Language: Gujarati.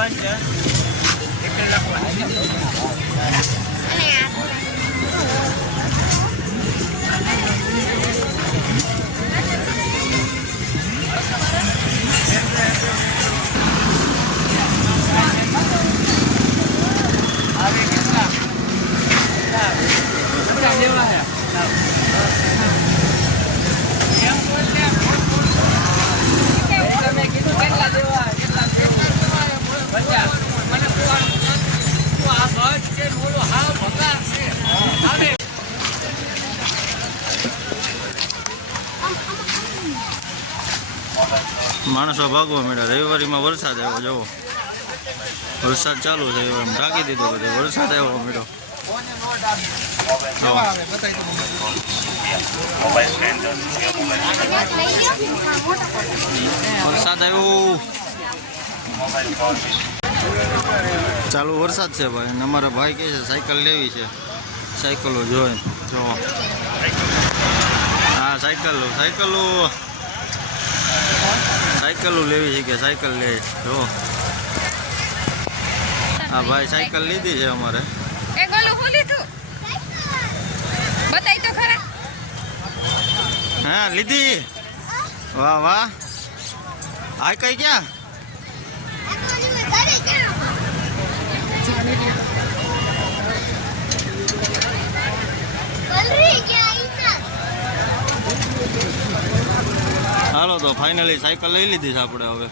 bandar. Kita lakukan. માણસો ભાગવા મળ્યા રવિવારીમાં વરસાદ આવ્યો જવો વરસાદ ચાલુ થયો એમ ઢાંકી દીધો બધો. વરસાદ આવ્યો મેળો વરસાદ આવ્યો. ચાલુ વરસાદ છે ભાઈ અને અમારા ભાઈ કહે છે સાયકલ લેવી છે. સાયકલો જોઈ જો હા સાયકલો સાયકલો. સાયકલો લેવી છે કે સાયકલ લે જો હા ભાઈ સાયકલ લીધી છે અમારે. હા લીધી? વાહ વાહ. આ કઈ ક્યાં હાલો તો ફાઇનલી સાયકલ લઈ લીધી છે આપણે હવે.